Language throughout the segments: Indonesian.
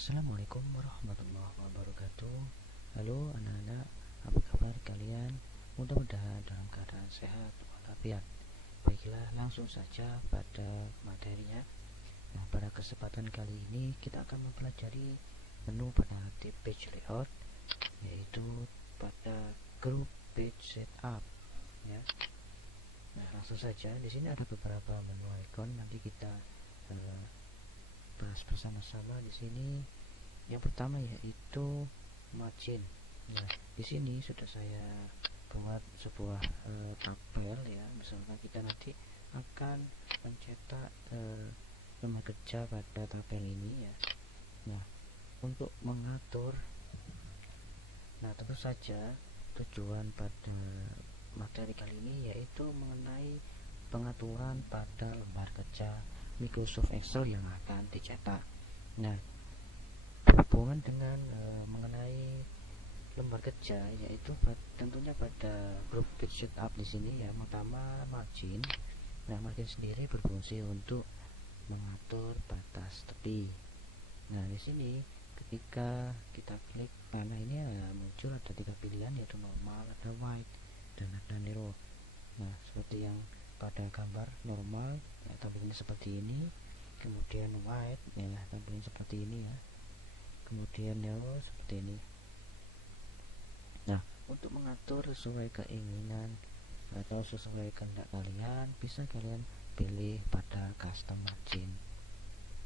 Assalamualaikum warahmatullahi wabarakatuh. Halo anak-anak, apa kabar kalian? Mudah-mudahan dalam keadaan sehat walafiat. Baiklah, langsung saja pada materinya. Nah, pada kesempatan kali ini kita akan mempelajari menu pada di page layout, yaitu pada group page setup ya. Nah, langsung saja, di sini ada beberapa menu icon, nanti kita bahas bersama-sama. Di sini yang pertama yaitu margin. Nah, di sini sudah saya buat sebuah tabel ya. Misalkan kita nanti akan mencetak lembar kerja pada tabel ini ya. Nah, untuk mengatur, nah tentu saja tujuan pada materi kali ini yaitu mengenai pengaturan pada lembar kerja Microsoft Excel yang akan dicetak. Nah, berhubungan dengan mengenai lembar kerja, yaitu tentunya pada grup page setup di sini ya. Pertama, margin. Nah, margin sendiri berfungsi untuk mengatur batas tepi. Nah, di sini ketika kita klik panah ini muncul ada 3 pilihan, yaitu normal, ada white, dan ada narrow. Nah, seperti yang pada gambar normal ya, tampilannya seperti ini, kemudian white ya, tampilannya seperti ini ya, kemudian narrow seperti ini. Nah, untuk mengatur sesuai keinginan atau sesuai kehendak kalian, bisa kalian pilih pada custom margin.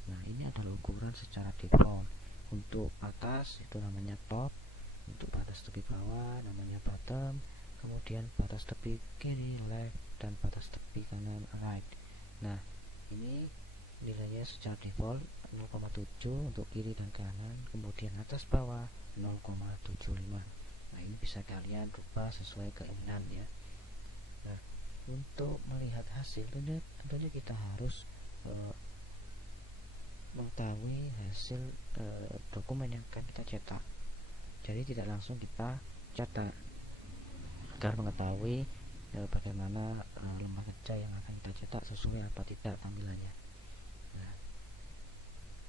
Nah, ini adalah ukuran secara default. Untuk atas itu namanya top, untuk batas tepi bawah namanya bottom, kemudian batas tepi kiri left, dan batas tepi kanan right. Nah, ini nilainya secara default 0,7 untuk kiri dan kanan, kemudian atas bawah 0,75. Nah, ini bisa kalian rubah sesuai keinginan ya. Nah, untuk melihat hasil tentunya kita harus mengetahui hasil dokumen yang akan kita cetak. Jadi tidak langsung kita cetak, agar mengetahui bagaimana lembar kerja yang akan kita cetak sesuai apa tidak tampilannya. Nah,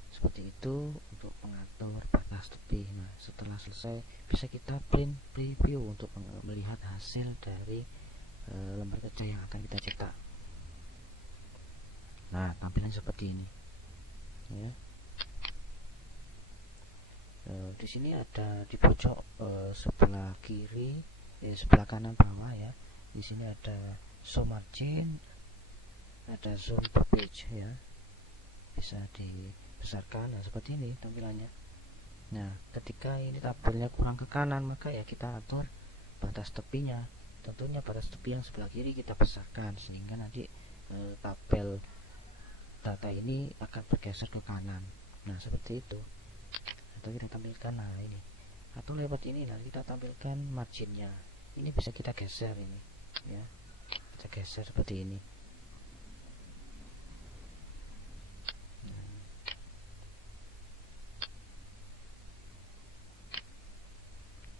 seperti itu untuk mengatur batas tepi. Nah, setelah selesai bisa kita print preview untuk melihat hasil dari lembar kerja yang akan kita cetak. Nah, tampilan seperti ini ya. Di sini ada di pojok sebelah kiri, sebelah kanan bawah ya. Di sini ada show margin, ada zoom per page ya, bisa dibesarkan. Nah, seperti ini tampilannya. Nah, ketika ini tabelnya kurang ke kanan, maka ya kita atur batas tepinya. Tentunya batas tepi yang sebelah kiri kita besarkan, sehingga nanti tabel data ini akan bergeser ke kanan. Nah, seperti itu. Atau kita tampilkan, nah ini, atau lewat ini nanti kita tampilkan marginnya. Ini bisa kita geser ini ya, kita geser seperti ini.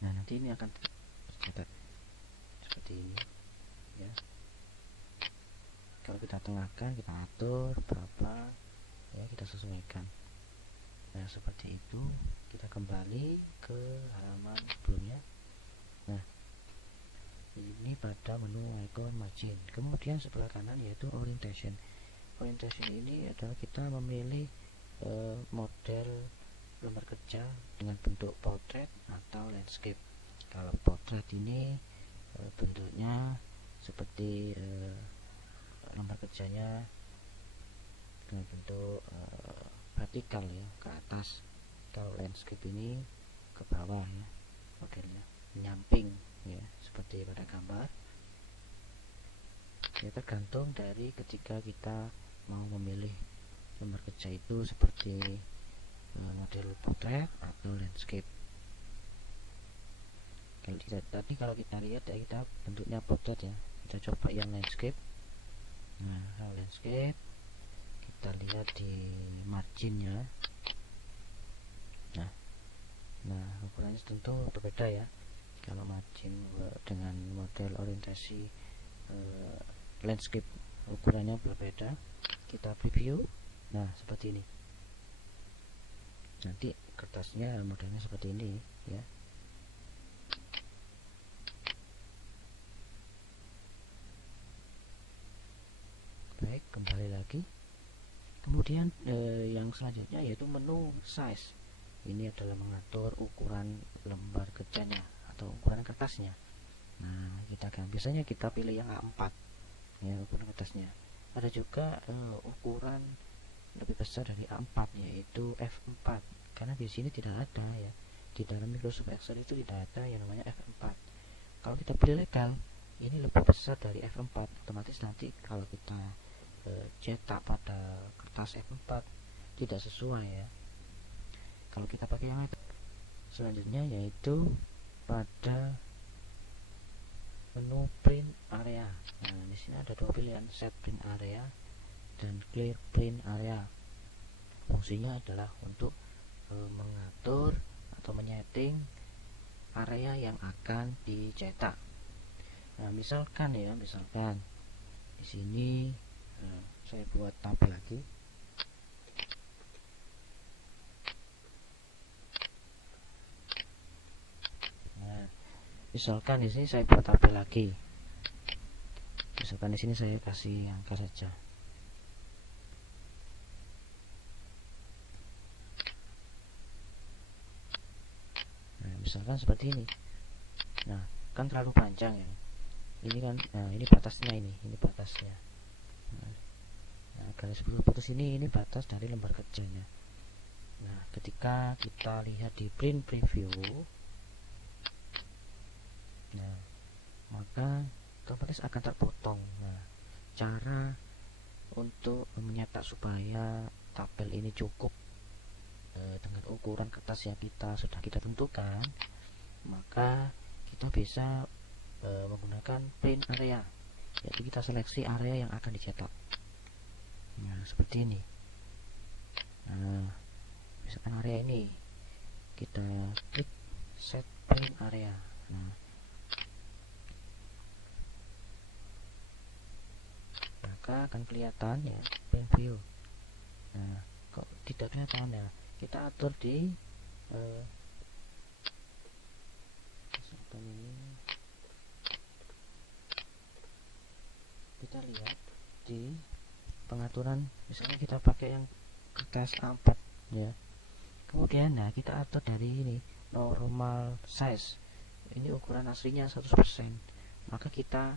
Nah, nanti ini akan tercatat seperti ini ya. Kalau kita tengahkan, kita atur berapa ya, kita sesuaikan. Nah, seperti itu. Kita kembali ke halaman sebelumnya. Nah, ini pada menu icon margin. Kemudian sebelah kanan yaitu orientation. Orientation ini adalah kita memilih model lembar kerja dengan bentuk portrait atau landscape. Kalau portrait ini bentuknya seperti lembar kerjanya dengan bentuk vertikal ya, ke atas. Kalau landscape ini ke bawah ya, modelnya menyamping ya, seperti pada gambar ya. Tergantung dari ketika kita mau memilih lembar kerja itu seperti model portrait atau landscape. Kalau kita lihat ya, kita bentuknya portrait ya, kita coba yang landscape. Nah, kalau landscape kita lihat di marginnya. Nah, ukurannya tentu berbeda ya. Kalau margin dengan model orientasi landscape ukurannya berbeda. Kita preview. Nah, seperti ini. nanti kertasnya modelnya seperti ini ya. Baik, kembali lagi. Kemudian yang selanjutnya yaitu menu size. Ini adalah mengatur ukuran lembar kerjanya atau ukuran kertasnya. Nah, biasanya kita pilih yang A4 ya, ukuran kertasnya. Ada juga ukuran lebih besar dari A4 yaitu F4. Karena di sini tidak ada ya. Di dalam Microsoft Excel itu tidak ada yang namanya F4. Kalau kita pilih legal, ini lebih besar dari F4, otomatis nanti kalau kita cetak pada kertas F4 tidak sesuai ya. Kalau kita pakai yang legal, selanjutnya yaitu pada menu print area. Nah, di sini ada dua pilihan, set print area dan clear print area. Fungsinya adalah untuk mengatur atau menyeting area yang akan dicetak. Nah, misalkan di sini saya buat tabel lagi. Nah, misalkan di sini saya buat tabel lagi. Misalkan di sini saya kasih angka saja. Nah, misalkan seperti ini. Nah, kan terlalu panjang ya. Ini kan, ini batasnya ini batasnya. Nah, garis putus ini batas dari lembar kerjanya. Nah, ketika kita lihat di print preview, nah, maka otomatis akan terpotong. Nah, cara untuk menyetak supaya tabel ini cukup dengan ukuran kertas yang sudah kita tentukan, maka kita bisa menggunakan print area, yaitu kita seleksi area yang akan dicetak. Nah, seperti ini. Nah, misalkan area ini kita klik set print area. Nah, maka akan kelihatan ya print view. Nah, kok tidak kelihatan ya, kita atur di misalkan ini, kita lihat di pengaturan, misalnya kita pakai yang kertas A4 ya. Kemudian nah, kita atur dari ini normal size. Ini ukuran aslinya 100%. Maka kita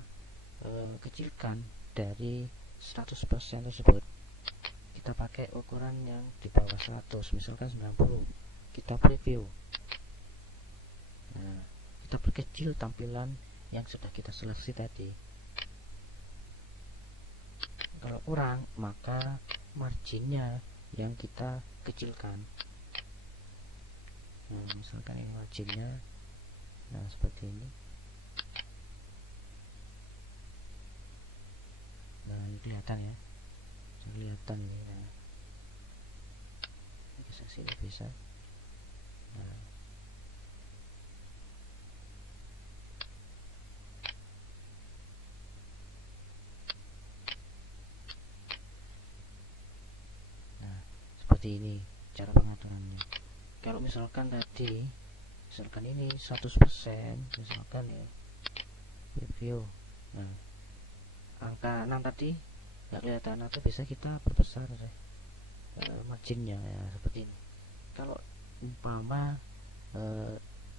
kecilkan dari 100% tersebut. Kita pakai ukuran yang di bawah 100, misalkan 90. Kita preview. Nah, kita perkecil tampilan yang sudah kita seleksi tadi. Kalau kurang, maka marginnya yang kita kecilkan. Nah, misalkan ini marginnya, nah seperti ini. Nah, ini kelihatan ya, kelihatan nih. Nah, bisa sih, bisa. Nah, seperti ini cara pengaturannya. Kalau misalkan tadi, misalkan ini 100%, misalkan ya preview, nah angka 6 tadi nggak kelihatan, atau bisa kita perbesar marginnya ya, seperti ini. Kalau umpama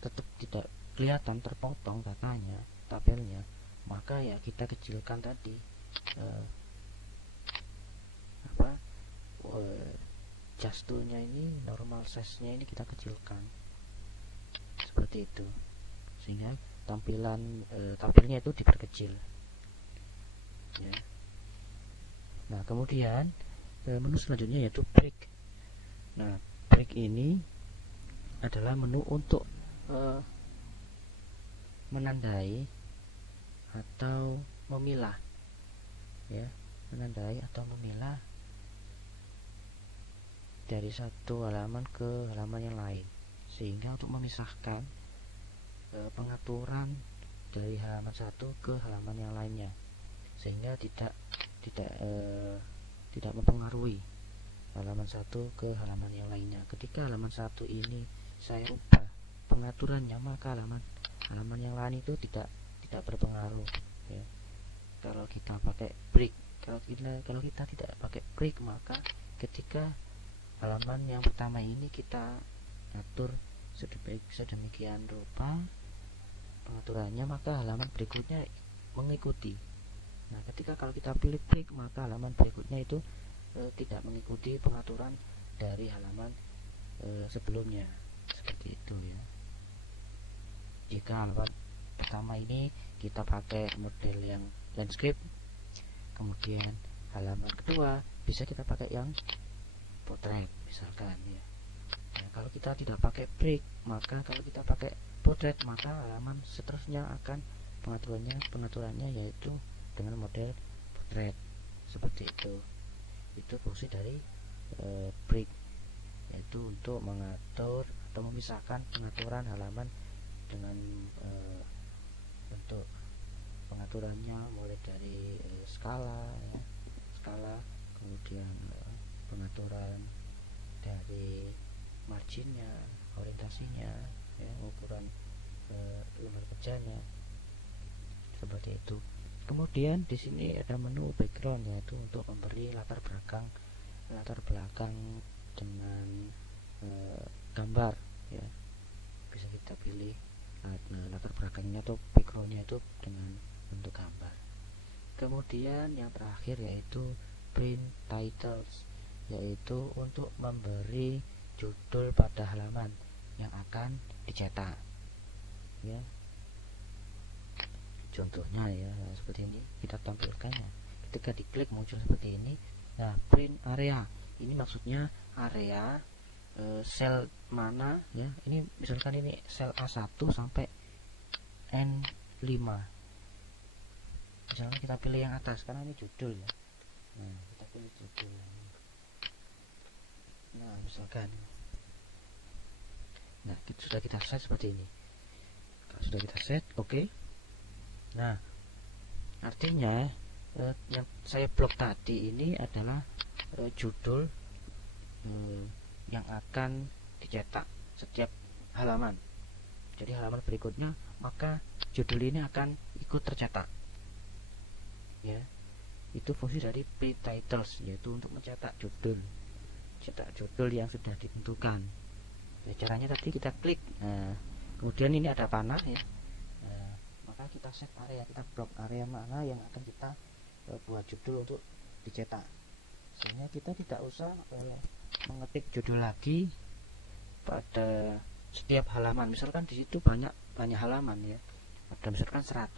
tetap tidak kelihatan, terpotong datanya, tabelnya, maka ya kita kecilkan tadi just toolnya ini, normal size nya ini kita kecilkan seperti itu, sehingga tabelnya itu diperkecil ya. Nah, kemudian menu selanjutnya yaitu break. Nah, break ini adalah menu untuk menandai atau memilah ya, menandai atau memilah dari satu halaman ke halaman yang lain, sehingga untuk memisahkan pengaturan dari halaman satu ke halaman yang lainnya, sehingga tidak mempengaruhi halaman satu ke halaman yang lainnya. Ketika halaman satu ini saya ubah pengaturannya, maka halaman yang lain itu tidak berpengaruh ya. Kalau kita pakai break, kalau kita tidak pakai break, maka ketika halaman yang pertama ini kita atur sedemikian rupa pengaturannya, maka halaman berikutnya mengikuti. Nah, ketika kalau kita pilih break, maka halaman berikutnya itu tidak mengikuti pengaturan dari halaman sebelumnya, seperti itu ya. Jika halaman pertama ini kita pakai model yang landscape, kemudian halaman kedua bisa kita pakai yang portrait misalkan ya. Nah, kalau kita tidak pakai break, maka kalau kita pakai portrait, maka halaman seterusnya akan pengaturannya yaitu dengan model portrait, seperti itu. Itu fungsi dari break, yaitu untuk mengatur atau memisahkan pengaturan halaman dengan bentuk pengaturannya mulai dari skala ya, kemudian pengaturan dari marginnya, orientasinya ya, ukuran lembar kerjanya, seperti itu. Kemudian di sini ada menu background, yaitu untuk memberi latar belakang dengan gambar ya. Bisa kita pilih latar belakangnya atau backgroundnya itu dengan bentuk gambar. Kemudian yang terakhir yaitu print titles, yaitu untuk memberi judul pada halaman yang akan dicetak ya. Contohnya ya seperti ini, kita tampilkannya. Ketika diklik muncul seperti ini. Nah, print area ini maksudnya area sel mana ya. Ini misalkan ini sel A1 sampai N5. Misalnya kita pilih yang atas karena ini judul ya. Nah, kita pilih judul. Nah, misalkan. Nah, sudah kita set seperti ini. Kalau sudah kita set, oke. Nah, artinya yang saya blok tadi ini adalah judul yang akan dicetak setiap halaman. Jadi halaman berikutnya, maka judul ini akan ikut tercetak ya. Itu fungsi dari print titles, yaitu untuk mencetak judul yang sudah ditentukan ya. Caranya tadi kita klik, nah, kemudian ini ada panah ya. Nah, maka kita set area, kita blok area mana yang akan kita buat judul untuk dicetak, sehingga kita tidak usah mengetik judul lagi pada setiap halaman. Misalkan di situ banyak halaman ya, ada misalkan 100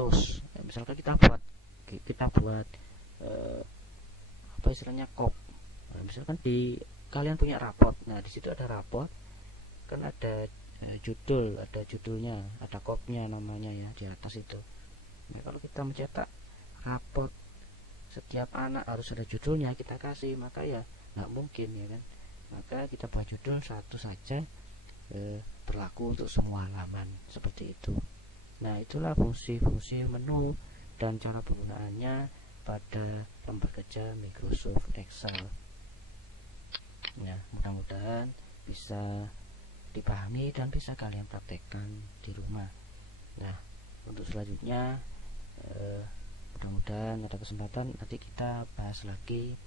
ya, misalkan kita buat apa istilahnya kop. Nah, misalkan kalian punya raport, nah di situ ada raport kan, ada judulnya, ada kopnya namanya ya di atas itu. Nah, kalau kita mencetak raport setiap anak harus ada judulnya kita kasih, maka ya nggak mungkin ya kan. Maka kita buat judul satu saja, berlaku untuk semua halaman, seperti itu. Nah, itulah fungsi-fungsi menu dan cara penggunaannya pada lembar kerja Microsoft Excel. Ya, mudah-mudahan bisa dipahami dan bisa kalian praktekkan di rumah. Nah, untuk selanjutnya mudah-mudahan ada kesempatan nanti kita bahas lagi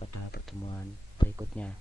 pada pertemuan berikutnya.